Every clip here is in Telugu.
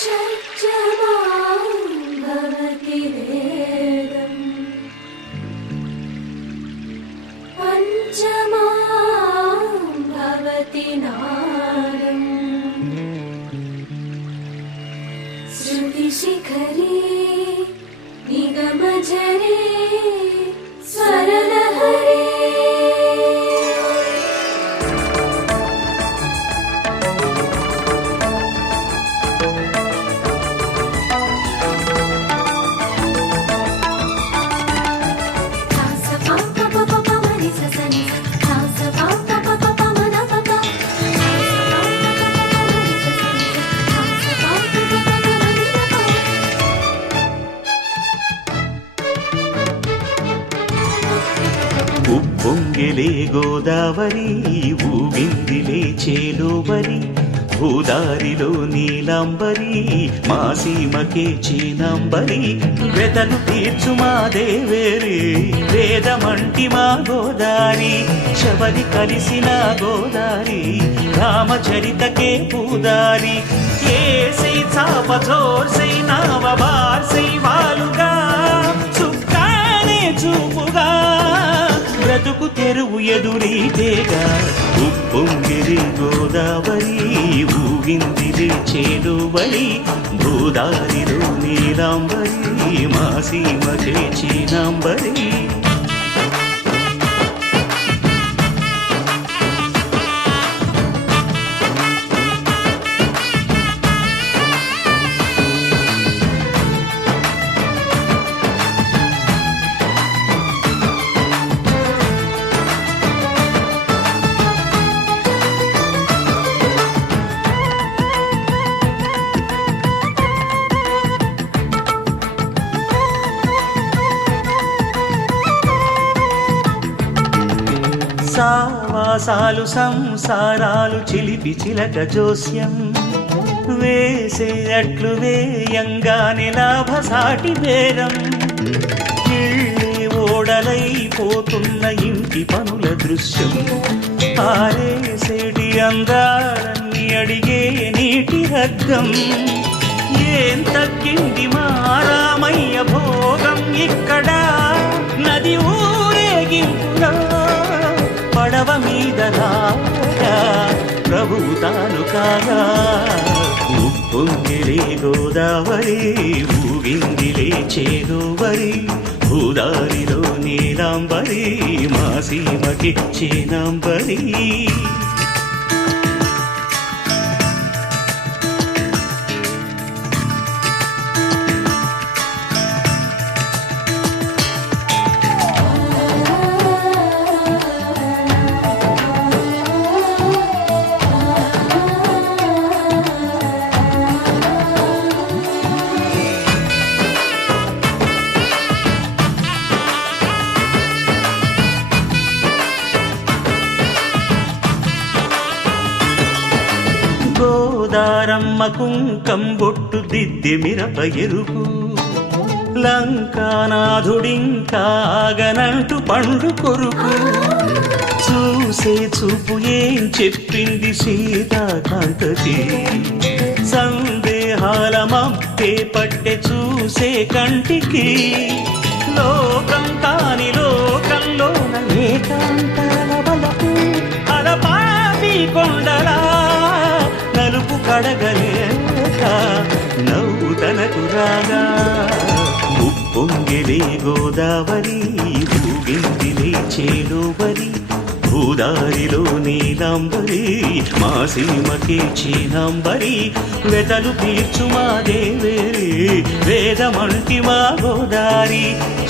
షట్జమాం భవతి వేదం పంచమాం భవతి నాదం శృతిశిఖరే నిగమజరే స్వరలహరే ఉప్పొంగిలే గోదావరి ఊగిందిలే చేలోబరి భూదారిలో నీలాంబరి మా సీమకే చీనాంబరి వెతలు తీర్చు మా దేవేరి వేదమంటి మా గోదారి శబరి కలిసిన గోదారి రామచరితకే పూదారి ఏసై చాప జోర్సై నావ బార్సై వాలుగా చుక్కానే చూపుగా బ్రతుకు తెరువు ఎదురీతేగా ఉప్పొంగిరి గోదావరి ఊగిందిరి చేలువరి భూదారిలో నీలాంబరి మా సీమకే చీనాంబరి సావాసాలు సంసారాలు చిలిపి చిలక జోస్యం వేసే అట్లు వేయంగానే లాభసాటి బేరం ఇళ్ళే ఓడలైపోతున్న ఇంటి పనుల దృశ్యం ఆరేసేటి అందాలన్నీ అడిగే నీటి హద్దం ఏం తగ్గింది మా రామయ్య భోగం ఇక్కడ నది ఊరేగింపులో పడవ మీద రాగా ప్రభువు తాను కాగా ఉప్పొంగిలే గోదావరి ఊగిందిలే చేలోవరి భూదారిలో నీలాంబరి మా సీమకి చీనాంబరి గోదారమ్మ కుంకం బొట్టు దిద్ది మిరప ఎరుపు లంకానాథుడింకాగనంటూ పండు కొరుకు చూసే చూపు ఏం చెప్పింది సీతాకాంతకి సందేహాల మప్పే పట్టె చూసే కంటికి లోకం కాని లోకంలోన ఏకాంతాల బలపు అలపాపి కొండలా నలుపు కడగలేక నవ్వు తనకు రాగా ఉప్పొంగిలే గోదావరి ఊగిందిలే చేలోబరి భూదారిలో నీలాంబరి మా సీమకే చీనాంబరి వెతలు తీర్చు మా దేవేరి వేదమంటి మా గోదారి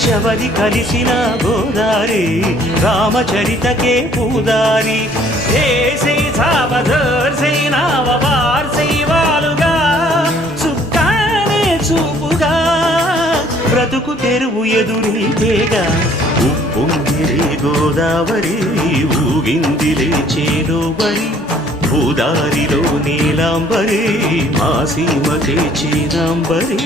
శబరి కలిసిన గోదారి రామచరితకే పూదారి ఏసై సావధర్సై నావ బార్సై వాలుగా చుక్కానే చూపుగా బ్రతుకు తెరువు ఎదురీతేగా ఉప్పొంగిలే గోదావరి ఊగిందిలే చేలోబరి భూదారిలో నీలాంబరి మా సీమకే చీనాంబరి